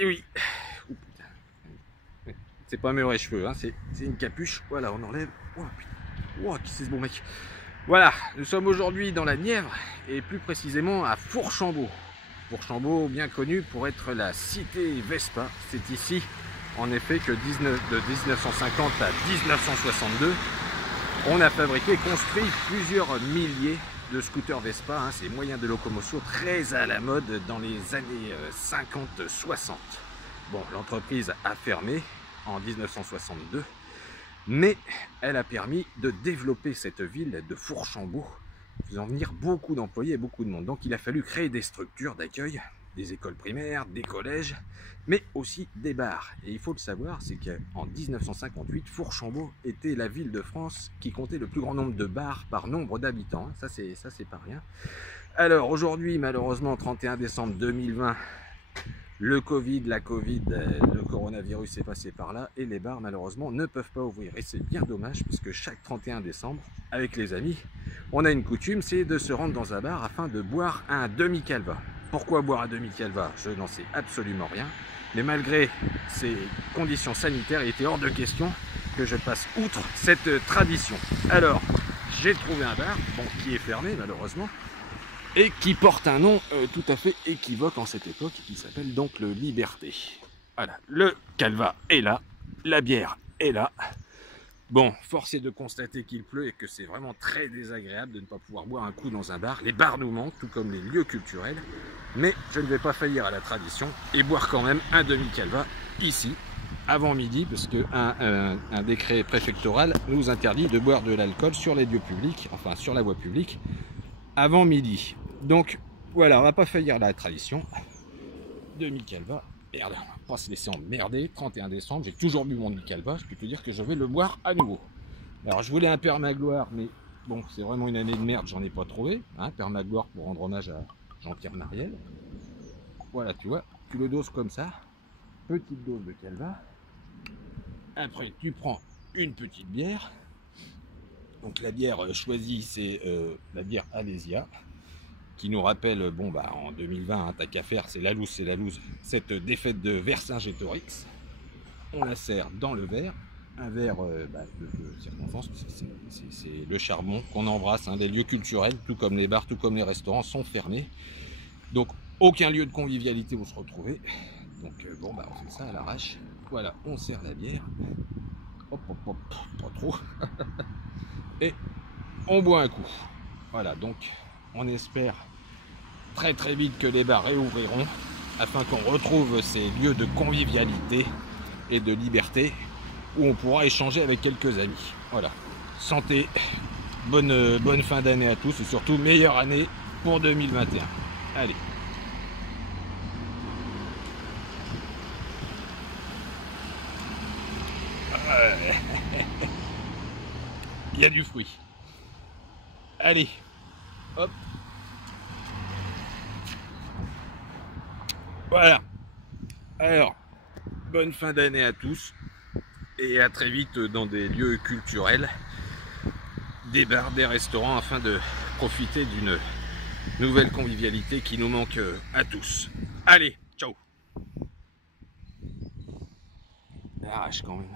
Et oui. Oh, putain. C'est pas mes vrais cheveux, hein. C'est une capuche. Voilà, on enlève. Oh, putain. Oh, qui c'est ce bon mec. Voilà, nous sommes aujourd'hui dans la Nièvre et plus précisément à Fourchambault. Fourchambault, bien connu pour être la cité Vespa. C'est ici, en effet, que de 1950 à 1962, on a fabriqué et construit plusieurs milliers de scooters Vespa. Hein, ces moyens de locomotion très à la mode dans les années 50-60. Bon, l'entreprise a fermé en 1962. Mais elle a permis de développer cette ville de Fourchambault, faisant venir beaucoup d'employés et beaucoup de monde. Donc il a fallu créer des structures d'accueil, des écoles primaires, des collèges, mais aussi des bars. Et il faut le savoir, c'est qu'en 1958, Fourchambault était la ville de France qui comptait le plus grand nombre de bars par nombre d'habitants. Ça c'est pas rien. Alors aujourd'hui, malheureusement, 31 décembre 2020, le Covid, le coronavirus est passé par là et les bars malheureusement ne peuvent pas ouvrir. Et c'est bien dommage puisque chaque 31 décembre, avec les amis, on a une coutume, c'est de se rendre dans un bar afin de boire un demi-calva. Pourquoi boire un demi-calva? Je n'en sais absolument rien. Mais malgré ces conditions sanitaires, il était hors de question que je passe outre cette tradition. Alors, j'ai trouvé un bar, bon, qui est fermé malheureusement, et qui porte un nom tout à fait équivoque en cette époque, qui s'appelle donc le Liberté. Voilà, le calva est là, la bière est là. Bon, force est de constater qu'il pleut et que c'est vraiment très désagréable de ne pas pouvoir boire un coup dans un bar. Les bars nous manquent, tout comme les lieux culturels, mais je ne vais pas faillir à la tradition et boire quand même un demi-calva ici, avant midi, parce qu'un décret préfectoral nous interdit de boire de l'alcool sur les lieux publics, enfin sur la voie publique, avant midi. Donc voilà, on va pas faillir à la tradition. Demi-calva, merde, on va pas se laisser emmerder. 31 décembre, j'ai toujours bu mon demi-calva, je peux te dire que je vais le boire à nouveau. Alors je voulais un Permagloire, mais bon, c'est vraiment une année de merde, j'en ai pas trouvé. Hein, Permagloire pour rendre hommage à Jean-Pierre Mariel. Voilà, tu vois, tu le doses comme ça, petite dose de calva. Après, tu prends une petite bière. Donc la bière choisie, c'est la bière Alésia, qui nous rappelle, bon bah en 2020, hein, t'as qu'à faire, c'est la loose, cette défaite de Vercingétorix. On la sert dans le verre, un verre de circonférence, c'est le charbon qu'on embrasse, hein, les lieux culturels, tout comme les bars, tout comme les restaurants, sont fermés. Donc aucun lieu de convivialité où se retrouver. Donc bon bah on fait ça à l'arrache. Voilà, on sert la bière. Hop, hop, hop, pas trop. Et on boit un coup. Voilà, donc on espère très très vite que les bars réouvriront afin qu'on retrouve ces lieux de convivialité et de liberté où on pourra échanger avec quelques amis. Voilà, santé, bonne fin d'année à tous et surtout meilleure année pour 2021. Allez. Il y a du fruit. Allez, hop. Voilà. Alors, bonne fin d'année à tous et à très vite dans des lieux culturels, des bars, des restaurants, afin de profiter d'une nouvelle convivialité qui nous manque à tous. Allez, ciao. Arrache quand même.